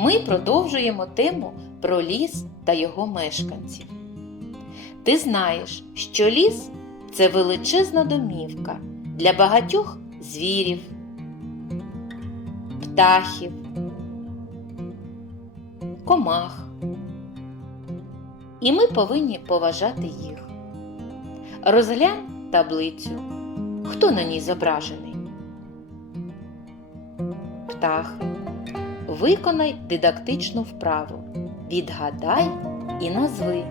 ми продовжуємо тему про ліс та його мешканців. Ти знаєш, що ліс це величезна домівка для багатьох звірів, птахів, комах. І ми повинні поважати їх. Розглянь таблицю. Хто на ній зображений? Птахи. Виконай дидактичну вправу. Відгадай і назви.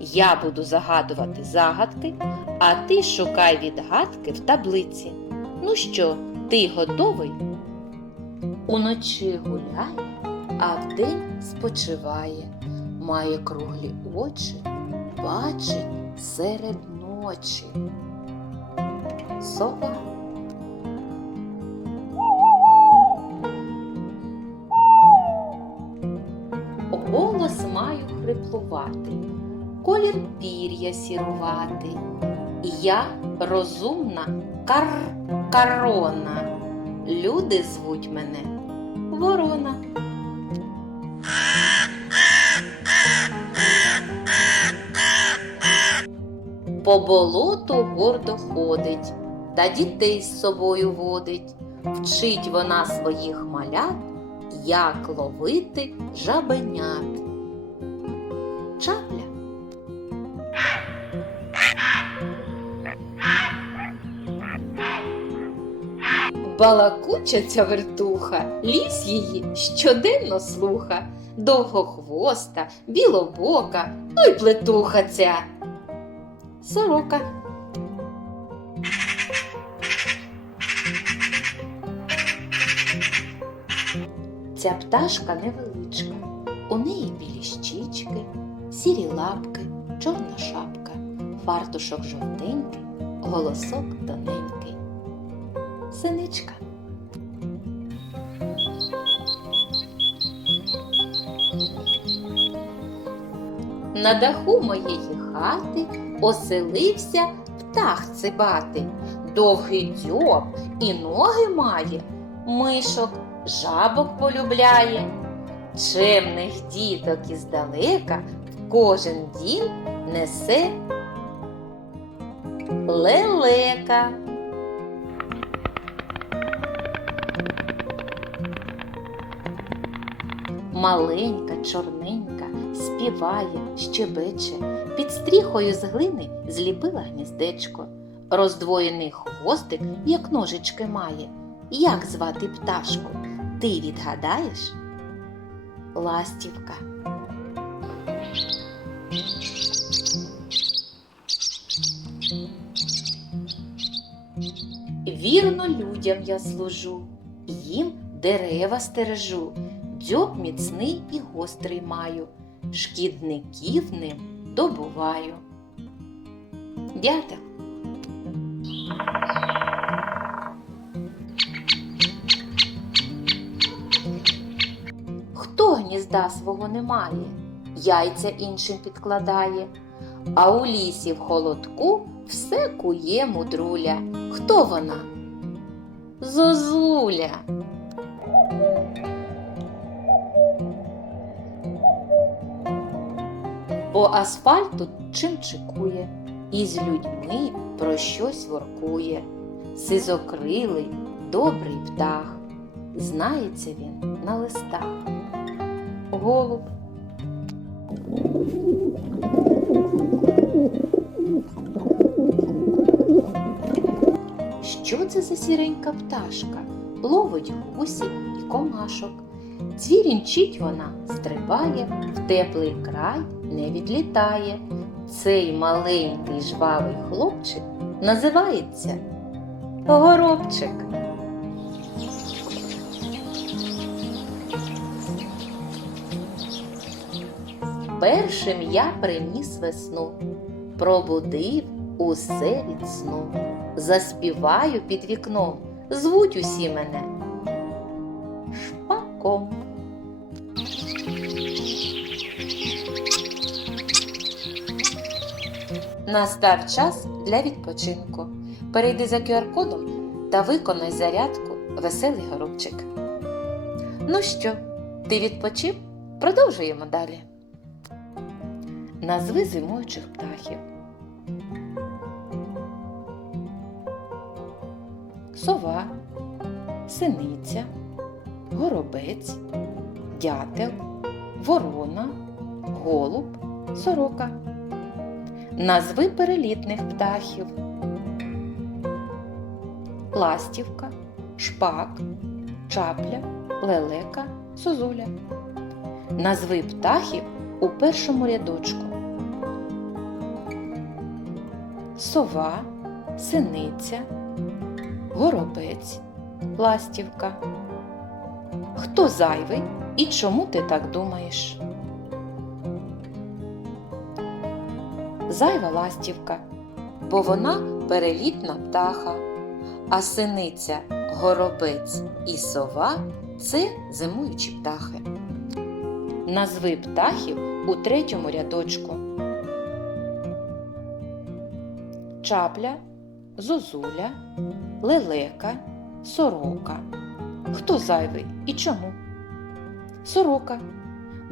Я буду загадувати загадки, а ти шукай відгадки в таблиці. Ну що, ти готовий? Уночі гуляє, а вдень спочиває. Має круглі очі, бачить серед ночі. Сова. Маю хриплуватий, колір пір'я сіруватий. Я розумна кар-карона. Люди звуть мене Ворона. По болоту гордо ходить, та дітей з собою водить. Вчить вона своїх малят, як ловити жабенят. Чапля. Балакуча ця вертуха, ліс її щоденно слуха, довгохвоста, білобока, ну й плетуха ця. Сорока. Ця пташка невеличка, сірі лапки, чорна шапка, фартушок жовтенький, голосок тоненький. Синичка. На даху моєї хати оселився птах цибатий, довгий дзьоб і ноги має, мишок, жабок полюбляє. Чемних діток іздалека кожен дім несе лелека. Маленька, чорненька, співає, щебече, під стріхою з глини зліпила гніздечко. Роздвоєний хвостик, як ножички має. Як звати пташку? Ти відгадаєш? Ластівка. Вірно людям я служу, їм дерева стережу, дзьоб міцний і гострий маю, шкідників ним добуваю. Дятел. Хто гнізда свого не має, яйця іншим підкладає, а у лісі в холодку все кує мудруля. Хто вона? Зозуля. По асфальту чим чекує, і з людьми про щось воркує. Сизокрилий, добрий птах, знається він на листах. Голуб. Що це за сіренька пташка? Ловить гусі і комашок. Цвірінчить вона, стрибає, в теплий край не відлітає. Цей маленький жвавий хлопчик називається Горобчик. Першим я приніс весну, пробудив усе від сну. Заспіваю під вікном, звуть усі мене шпаком. Настав час для відпочинку. Перейди за QR-кодом та виконай зарядку веселий горобчик. Ну що, Ти відпочив? Продовжуємо далі. Назви зимуючих птахів. Сова, синиця, горобець, дятел, ворона, голуб, сорока. Назви перелітних птахів. Ластівка, шпак, чапля, лелека, созуля. Назви птахів у першому рядочку. Сова, синиця, горобець, ластівка. Хто зайвий і чому ти так думаєш? Зайва ластівка, бо вона перелітна птаха, а синиця, горобець і сова це зимуючі птахи. Назви птахів у третьому рядочку. Чапля, зозуля, лелека, сорока. Хто зайвий і чому? Сорока,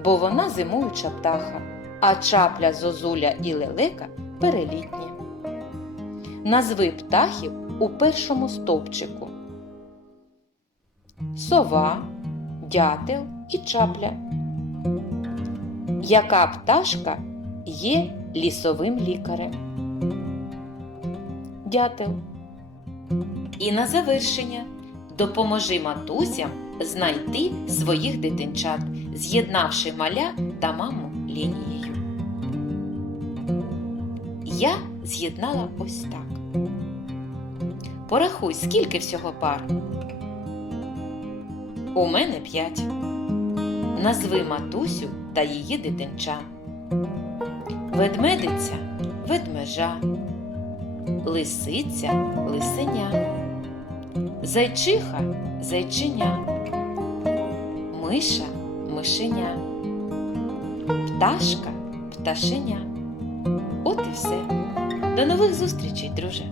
бо вона зимуюча птаха, а чапля, зозуля і лелека перелітні. Назви птахів у першому стовпчику. Сова, дятел і чапля. Яка пташка є лісовим лікарем? Дятел. І на завершення допоможи матусям знайти своїх дитинчат, з'єднавши маля та маму лінією. Я з'єднала ось так. Порахуй, скільки всього пар. У мене п'ять. Назви матусю та її дитинча. Ведмедиця ведмежа, лисиця лисеня, зайчиха зайчиня, миша мишеня, пташка пташеня. От і все. До нових зустрічей, друже!